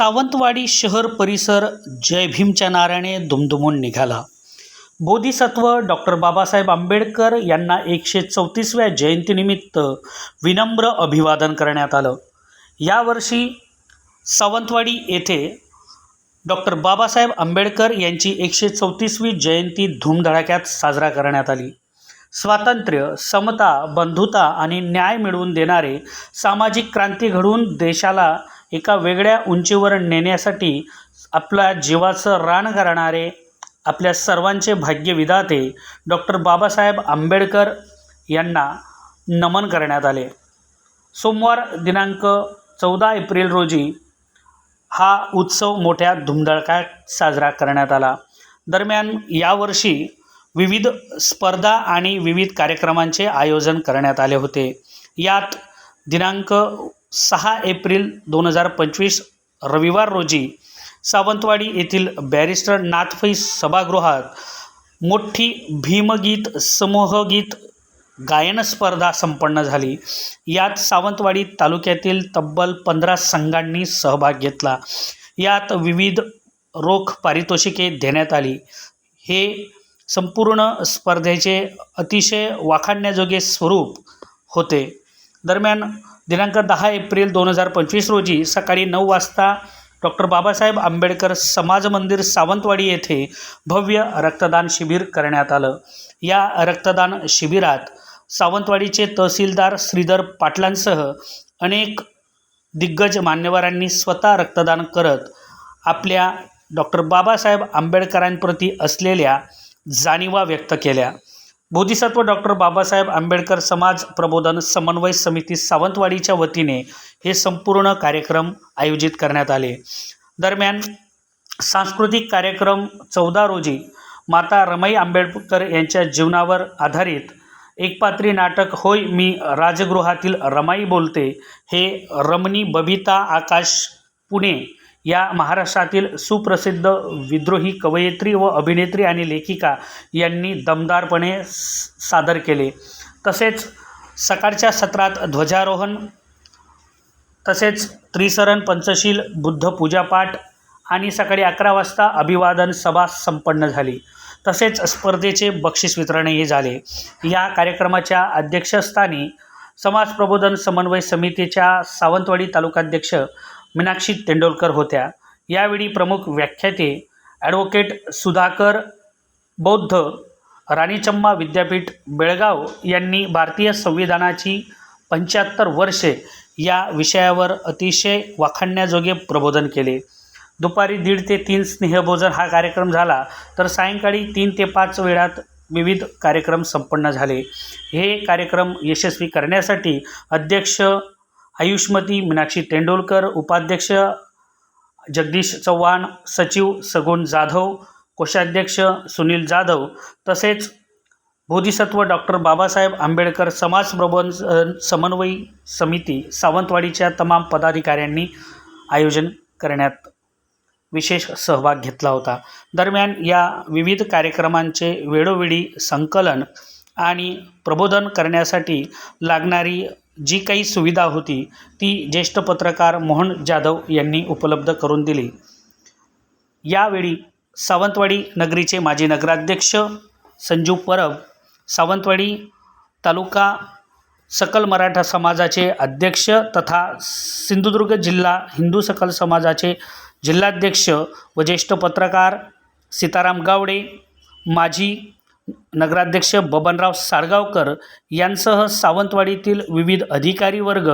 सावंतवाडी शहर परिसर जय भीमच्या नाराने दुमदुमून निघाला. बोधिसत्व डॉक्टर बाबासाहेब आंबेडकर यांना एकशे चौतीसव्या जयंतीनिमित्त विनम्र अभिवादन करण्यात आलं. यावर्षी सावंतवाडी येथे डॉक्टर बाबासाहेब आंबेडकर यांची एकशे चौतीसवी जयंती धूमधडाक्यात साजरा करण्यात आली. स्वातंत्र्य समता बंधुता आणि न्याय मिळवून देणारे सामाजिक क्रांती घडवून देशाला एका वेगळ्या उंचीवर नेण्यासाठी आपल्या जीवाचं रान करणारे आपल्या सर्वांचे भाग्यविधाते डॉक्टर बाबासाहेब आंबेडकर यांना नमन करण्यात आले. सोमवार दिनांक चौदा एप्रिल रोजी हा उत्सव मोठ्या धुमधडकात साजरा करण्यात आला. दरम्यान यावर्षी विविध स्पर्धा आणि विविध कार्यक्रमांचे आयोजन करण्यात आले होते. यात दिनांक सहा एप्रिल दोन हजार पंचवीस रविवार रोजी सावंतवाडी येथील बॅरिस्टर नाथफई सभागृहात मोठी भीमगीत समूहगीत गायन स्पर्धा संपन्न झाली. यात सावंतवाडी तालुक्यातील तब्बल पंधरा संघांनी सहभाग घेतला. यात विविध रोख पारितोषिके देण्यात आली. हे संपूर्ण स्पर्धेचे अतिशय वाखाणण्याजोगे स्वरूप होते. दरम्यान दिनांक दहा एप्रिल दोन हजार पंचवीस रोजी सकाळी नऊ वाजता डॉक्टर बाबासाहेब आंबेडकर समाज मंदिर सावंतवाडी येथे भव्य रक्तदान शिबिर करण्यात आलं. या रक्तदान शिबिरात सावंतवाडीचे तहसीलदार श्रीधर पाटलांसह अनेक दिग्गज मान्यवरांनी स्वतः रक्तदान करत आपल्या डॉक्टर बाबासाहेब आंबेडकरांप्रती असलेल्या जाणीवा व्यक्त केल्या. बोधिसत्व डॉक्टर बाबासाहेब आंबेडकर समाज प्रबोधन समन्वय समिती सावंतवाडीच्या वतीने हे संपूर्ण कार्यक्रम आयोजित करण्यात आले. दरम्यान सांस्कृतिक कार्यक्रम चौदा रोजी माता रमाई आंबेडकर यांच्या जीवनावर आधारित एकपात्री नाटक होय मी राजगृहातील रमाई बोलते हे रमणी बबिता आकाश पुणे या महाराष्ट्रातील सुप्रसिद्ध विद्रोही कवयित्री व अभिनेत्री आणि लेखिका यांनी दमदारपणे स- सादर केले. तसेच सकाळच्या सत्रात ध्वजारोहण तसेच त्रिसरण पंचशील बुद्ध पूजापाठ आणि सकाळी अकरा वाजता अभिवादन सभा संपन्न झाली. तसेच स्पर्धेचे बक्षीस वितरणही झाले. या कार्यक्रमाच्या अध्यक्षस्थानी समाज प्रबोधन समन्वय समितीच्या सावंतवाडी तालुकाध्यक्ष मीनाक्षी तेंडोलकर होत्या. यावेळी प्रमुख व्याख्याते ॲडव्होकेट सुधाकर बौद्ध राणीचम्मा विद्यापीठ बेळगाव यांनी भारतीय संविधानाची पंच्याहत्तर वर्षे या विषयावर अतिशय वाखाणण्याजोगे प्रबोधन केले. दुपारी दीड ते तीन स्नेहभोजन हा कार्यक्रम झाला तर सायंकाळी तीन ते पाच वेळात विविध कार्यक्रम संपन्न झाले. हे कार्यक्रम यशस्वी करण्यासाठी अध्यक्ष आयुष्मती मीनाक्षी तेंडोलकर उपाध्यक्ष जगदीश चव्हाण सचिव सगुण जाधव कोषाध्यक्ष सुनील जाधव तसेच बोधिसत्व डॉक्टर बाबासाहेब आंबेडकर समाज प्रबोधन समन्वयी समिती सावंतवाडीच्या तमाम पदाधिकाऱ्यांनी आयोजन करण्यात विशेष सहभाग घेतला होता. दरम्यान या विविध कार्यक्रमांचे वेळोवेळी संकलन आणि प्रबोधन करण्यासाठी लागणारी जी काही सुविधा होती ती ज्येष्ठ पत्रकार मोहन जाधव यांनी उपलब्ध करून दिली. यावेळी सावंतवाडी नगरीचे माजी नगराध्यक्ष संजू परब सावंतवाडी तालुका सकल मराठा समाजाचे अध्यक्ष तथा सिंधुदुर्ग जिल्हा हिंदू सकल समाजाचे जिल्हाध्यक्ष व ज्येष्ठ पत्रकार सीताराम गावडे माजी नगराध्यक्ष बबनराव सारगावकर यांसह सावंतवाडीतील विविध अधिकारी वर्ग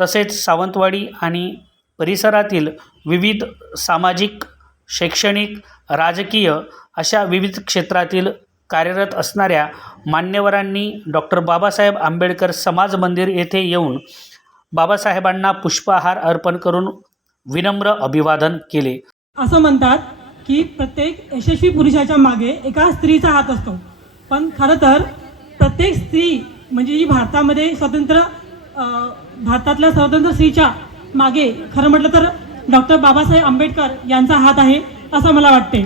तसेच सावंतवाडी आणि परिसरातील विविध सामाजिक शैक्षणिक राजकीय अशा विविध क्षेत्रातील कार्यरत असणाऱ्या मान्यवरांनी डॉक्टर बाबासाहेब आंबेडकर समाज मंदिर येथे येऊन बाबासाहेबांना पुष्पहार अर्पण करून विनम्र अभिवादन केले. असं म्हणतात की प्रत्येक यशस्वी पुरुषाच्या मागे एका स्त्रीचा हात असतो. पण खरं तर प्रत्येक स्त्री म्हणजे जी भारतामध्ये स्वतंत्र भारतातल्या स्वतंत्र स्त्रीच्या मागे खरं म्हटलं तर डॉक्टर बाबासाहेब आंबेडकर यांचा हात आहे असं मला वाटते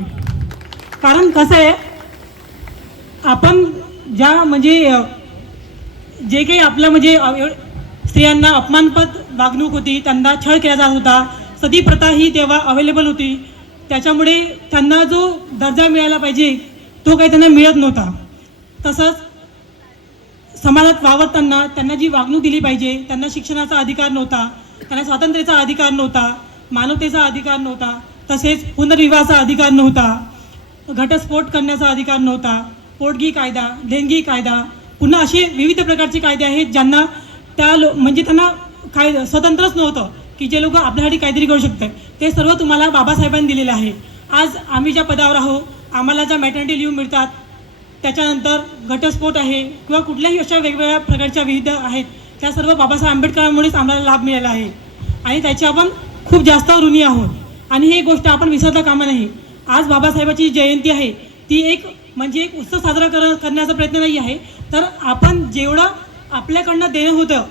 कारण कसं आहे आपण ज्या म्हणजे जे काही आपलं म्हणजे स्त्रियांना अपमानपद वागणूक होती त्यांना छळ केला जात होता सती प्रथा ही तेव्हा अवेलेबल होती त्याच्यामुळे त्यांना जो दर्जा मिळायला पाहिजे तो काही त्यांना मिळत नव्हता. तसंच समाजात वावरताना त्यांना जी वागणूक दिली पाहिजे त्यांना शिक्षणाचा अधिकार नव्हता त्यांना स्वातंत्र्याचा अधिकार नव्हता मानवतेचा अधिकार नव्हता तसेच पुनर्विवाहाचा अधिकार नव्हता घटस्फोट करण्याचा अधिकार नव्हता पोटगी कायदा देणगी कायदा पुन्हा असे विविध प्रकारचे कायदे आहेत ज्यांना त्या लो म्हणजे त्यांना काय स्वतंत्रच नव्हतं की जे लोक आपल्यासाठी काहीतरी करू शकतात. ते सर्व तुम्हाला बाबासाहेबांनी दिलेलं आहे. आज आम्ही ज्या पदावर आहोत आम्हाला ज्या मॅटर्निटी लिव्ह मिळतात त्याच्यानंतर घटस्फोट आहे किंवा कुठल्याही अशा वेगवेगळ्या प्रकारच्या विविध आहेत त्या सर्व बाबासाहेब आंबेडकरांमुळेच आम्हाला लाभ मिळाला आहे. आणि त्याची आपण खूप जास्त ऋणी आहोत. आणि ही गोष्ट आपण विसरता कामा नाही आज बाबासाहेबाची जयंती आहे ती एक म्हणजे एक उत्सव साजरा कर करण्याचा प्रयत्न नाही आहे. तर आपण जेवढं आपल्याकडनं देणं होतं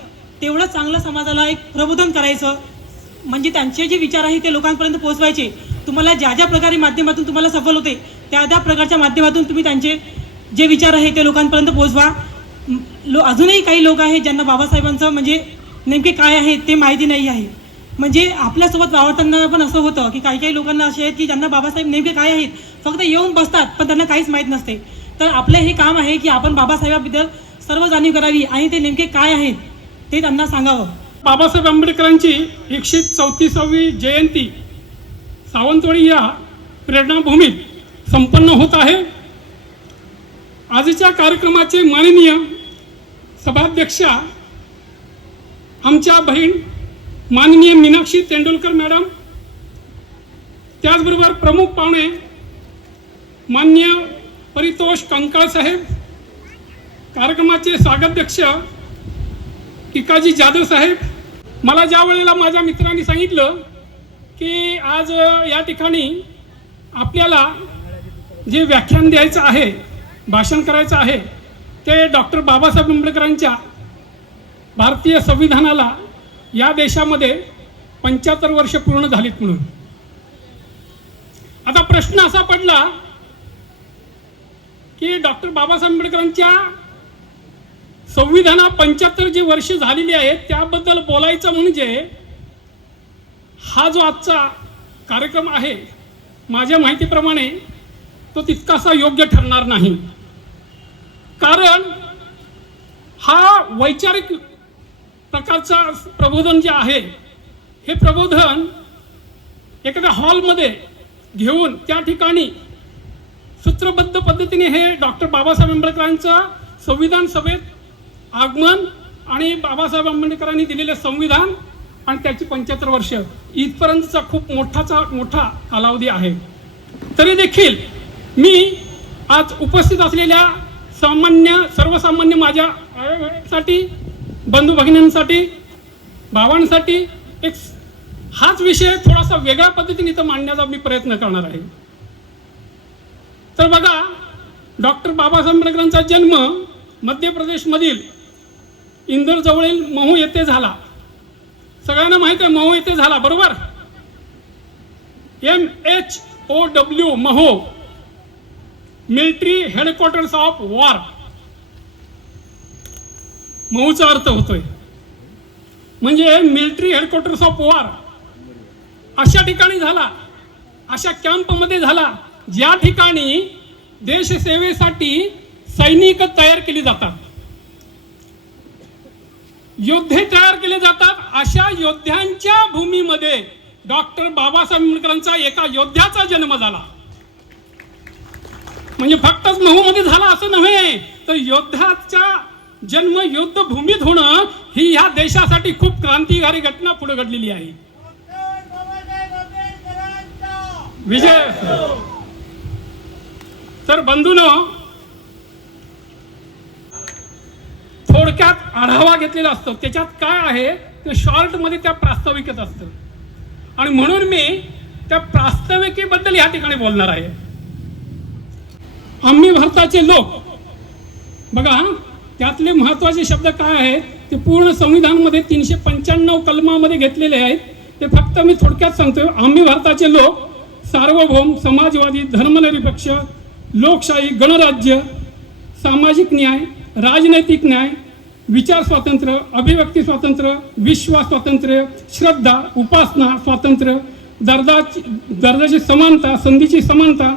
तेवढं चांगलं समाजाला एक प्रबोधन करायचं. म्हणजे त्यांचे जे विचार आहे ते लोकांपर्यंत पोहोचवायचे. तुम्हाला ज्या ज्या प्रकारे माध्यमातून तुम्हाला सफल होते त्या त्या प्रकारच्या माध्यमातून तुम्ही त्यांचे जे विचार आहे ते लोकांपर्यंत पोहोचवा. लो अजूनही काही लोक आहेत ज्यांना बाबासाहेबांचं म्हणजे नेमके काय आहे ते माहिती नाही आहे. म्हणजे आपल्यासोबत वावरताना पण असं होतं की काही काही लोकांना असे आहेत की ज्यांना बाबासाहेब नेमके काय आहेत फक्त येऊन बसतात पण त्यांना काहीच माहीत नसते. तर आपलं हे काम आहे की आपण बाबासाहेबाबद्दल सर्व जाणीव करावी आणि ते नेमके काय आहेत ते त्यांना सांगावं. बाबासाहेब आंबेडकरांची एकशे चौतीसावी जयंती सावंतवाडी या प्रेरणाभूमीत संपन्न होत आहे. आजच्या कार्यक्रमाचे माननीय सभाध्यक्षा आमच्या बहीण माननीय मीनाक्षी तेंडुलकर मॅडम त्याचबरोबर प्रमुख पाहुणे मान्य परितोष कंकाळ साहेब कार्यक्रमाचे स्वागताध्यक्ष टिकाजी जाधव साहेब. मला ज्या वेळेला माझ्या मित्रांनी सांगितलं की आज या ठिकाणी आपल्याला जे व्याख्यान द्यायचं आहे भाषण करायचं आहे ते डॉक्टर बाबासाहेब आंबेडकरांच्या भारतीय संविधानाला या देशामध्ये पंच्याहत्तर वर्ष पूर्ण झालीत म्हणून. आता प्रश्न असा पडला की डॉक्टर बाबासाहेब आंबेडकरांच्या संविधाना पंच्याहत्तर जी वर्ष झालेली आहेत त्याबद्दल बोलायचं म्हणजे हा जो आजचा कार्यक्रम आहे माझ्या माहितीप्रमाणे तो तितकासा योग्य ठरणार नाही. कारण हा वैचारिक प्रकारचा प्रबोधन जे आहे हे प्रबोधन एखाद्या हॉलमध्ये घेऊन त्या ठिकाणी सूत्रबद्ध पद्धतीने हे डॉक्टर बाबासाहेब आंबेडकरांचं संविधान सभेत आगमन आणि बाबासाहेब आंबेडकरांनी दिलेले संविधान आणि त्याची पंच्याहत्तर वर्ष इथपर्यंतचा खूप मोठाचा मोठा कालावधी आहे. तरी देखील मी आज उपस्थित असलेल्या सामान्य सर्वसामान्य माझ्या साठी बंधू भगिनींसाठी भावांसाठी एक हाच विषय थोडासा वेगळ्या पद्धतीने इथं मांडण्याचा मी प्रयत्न करणार आहे. तर बघा डॉक्टर बाबासाहेब आंबेडकरांचा जन्म मध्य प्रदेशमधील इंदोरजवळील महू येथे झाला. सगळ्यांना माहीत आहे महू येथे झाला बरोबर? M H O W Mhow. Military headquarters of war मऊचा अर्थ होतोय. म्हणजे मिलिटरी हेडक्वार्टर्स ऑफ वॉर अशा ठिकाणी झाला. अशा कॅम्पमध्ये झाला. ज्या ठिकाणी देशसेवेसाठी सैनिक तयार केली जातात. योद्धे तयार केले जातात. अशा योद्ध्यांच्या भूमीमध्ये डॉक्टर बाबासाहेब आंबेडकरांचा एका योद्ध्याचा जन्म झाला. म्हणजे फक्तच महूमध्ये झाला असं नव्हे. तर योद्ध्याचा जन्म युद्ध भूमीत होणं ही ह्या देशासाठी खूप क्रांतिकारी घटना पुढे घडलेली आहे. विजय. तर बंधून थोडक्यात आढावा घेतलेला असतो. त्याच्यात काय आहे? ते शॉर्टमध्ये त्या प्रास्ताविकेत असतं. आणि म्हणून मी त्या प्रास्ताविकेबद्दल या ठिकाणी बोलणार आहे. आम्ही भारताचे लोक. बघा त्यातले महत्त्वाचे शब्द काय आहेत? ते पूर्ण संविधानामध्ये तीनशे पंच्याण्णव कलमामध्ये घेतलेले आहेत. ते फक्त मी थोडक्यात सांगतोय. आम्ही भारताचे लोक. सार्वभौम समाजवादी धर्मनिरपेक्ष लोकशाही गणराज्य सामाजिक न्याय राजनैतिक न्याय विचार स्वातंत्र्य अभिव्यक्ती स्वातंत्र्य विश्वास स्वातंत्र्य श्रद्धा उपासना स्वातंत्र्य दर्जाची दर्जाची समानता संधीची समानता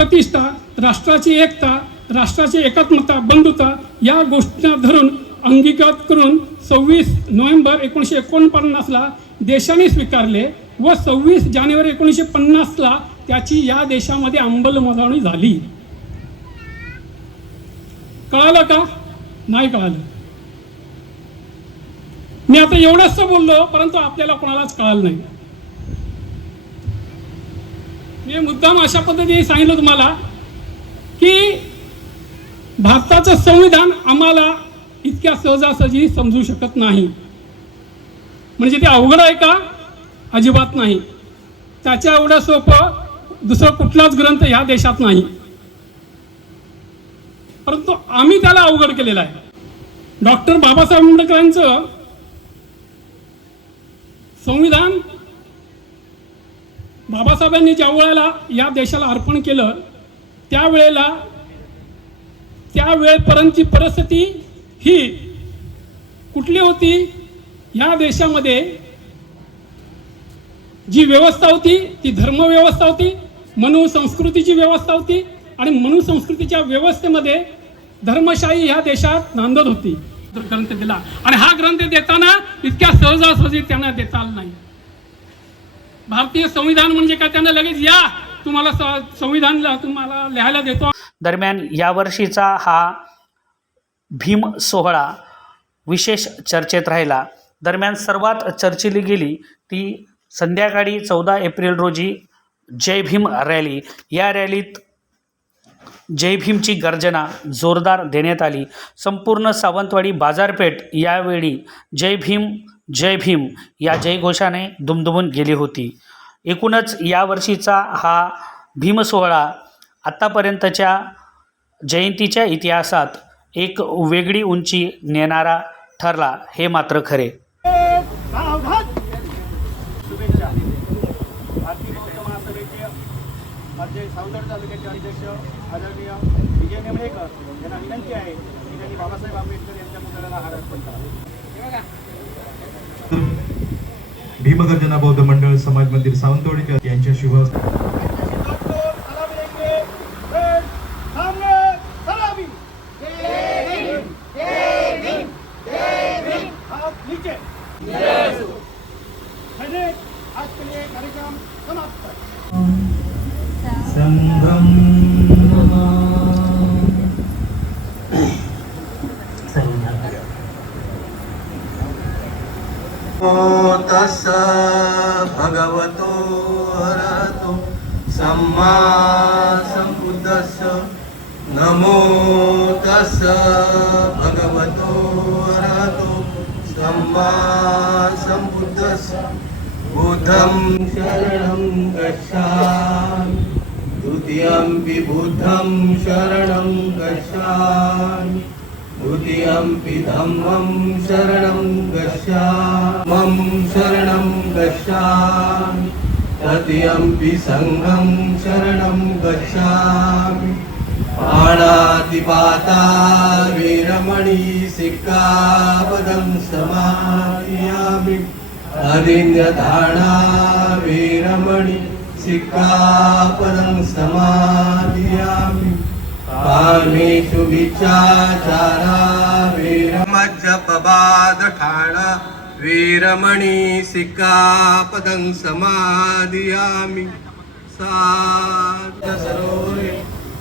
प्रतिष्ठा राष्ट्राची एकता राष्ट्राची एकात्मता बंधुता या गोष्टींना धरून अंगीकार करून सव्वीस नोव्हेंबर एकोणीसशे एकोणपन्नासला देशाने स्वीकारले व सव्वीस जानेवारी एकोणीसशे पन्नासला त्याची या देशामध्ये अंमलबजावणी झाली. कळालं का? नाही कळालं. मी आता एवढंच बोललो परंतु आपल्याला कोणालाच कळालं नाही. मी मुद्दाम अशा पद्धतीने सांगितलं तुम्हाला की भारताचं संविधान आम्हाला इतक्या सहजासहजी समजू शकत नाही. म्हणजे ते अवघड आहे का? अजिबात नाही. त्याच्या एवढं सोपं दुसरं कुठलाच ग्रंथ ह्या देशात नाही. परंतु आम्ही त्याला अवघड केलेला आहे. डॉक्टर बाबासाहेब आंबेडकरांचं संविधान बाबासाहेबांनी ज्या वेळेला या देशाला अर्पण केलं त्यावेळेला त्यावेळेपर्यंतची परिस्थिती ही कुठली होती? या देशामध्ये जी व्यवस्था होती ती धर्मव्यवस्था होती मनुसंस्कृतीची व्यवस्था होती आणि मनुसंस्कृतीच्या व्यवस्थेमध्ये धर्मशाही ह्या देशात नांदत होती. ग्रंथ दिला. आणि हा ग्रंथ देताना इतक्या सहजासहजी त्यांना देता आला नाही. भारतीय संविधान म्हणजे काय? त्यांना लगेच या. तुम्हाला संविधान तुम्हाला लिहायला देतो. दरम्यान यावर्षीचा हा भीम सोहळा विशेष चर्चेत राहिला. दरम्यान सर्वात चर्चिली गेली ती संध्याकाळी चौदा एप्रिल रोजी जय भीम रॅली. या रॅलीत जय भीमची गर्जना जोरदार देण्यात आली. संपूर्ण सावंतवाडी बाजारपेठ यावेळी जय भीम जय भीम या जयघोषाने दुमदुमून गेली होती. एकूणच यावर्षीचा हा भीमसोहळा आत्तापर्यंतच्या जयंतीच्या इतिहासात एक वेगळी उंची नेणारा ठरला हे मात्र खरे. शुभेच्छा भारतीय माझे सावंतवाडी तालुक्याचे अध्यक्ष आदरणीय विजय नेमळेकर यांना विनंती आहे की त्यांनी बाबासाहेब आंबेडकर यांच्या पुतळ्याला हार अर्पण करावा. भीमगर्जना बौद्ध मंडळ समाज मंदिर सावंतवाडी यांच्या शुभ नमो तस्स भगवतो अरहतो। सम्मा सम्बुद्धस्स बुद्धं शरणं गच्छामि। द्वितीयम्पि बुद्धं शरणं गच्छामि। द्वितीयम्पि धम्मं शरणं गच्छामं। शरणं गच्छामि तृतीयम्पि सङ्घं शरणं गच्छामि। पाणातिपाता वीरमणि सिक्कापदं समायामि अदिन्यधारणा वीरमणि सिक्कापदं समाधियामि कामेषु विचाचारा वीरमज्जपबादठाणा वीरमणि सिक्कापदं समादियामि साधसरोरे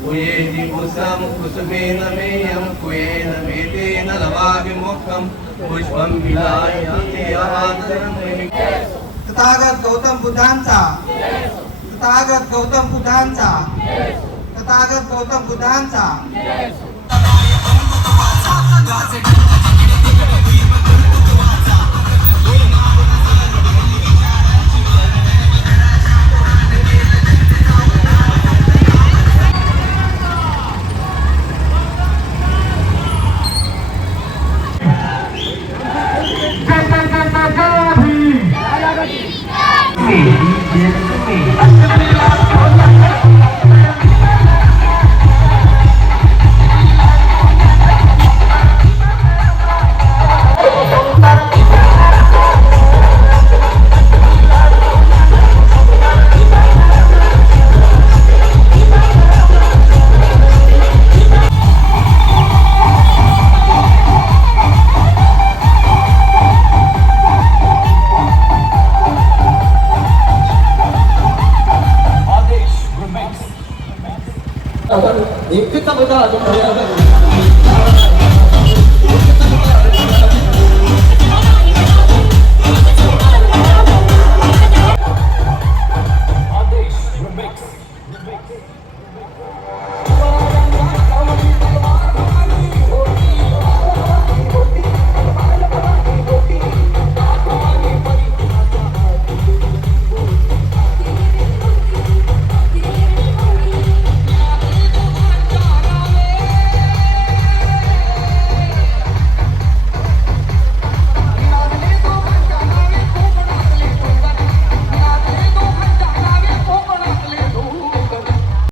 कुयेति कुसं कुसुमेन मेयं कुयेन वेदेन लवाभिमुखं पुष्पं विलायन्ति तथागत गौतम बुद्धांचा। तथागत गौतम बुद्धांचा। तथागत गौतम बुद्धांचा।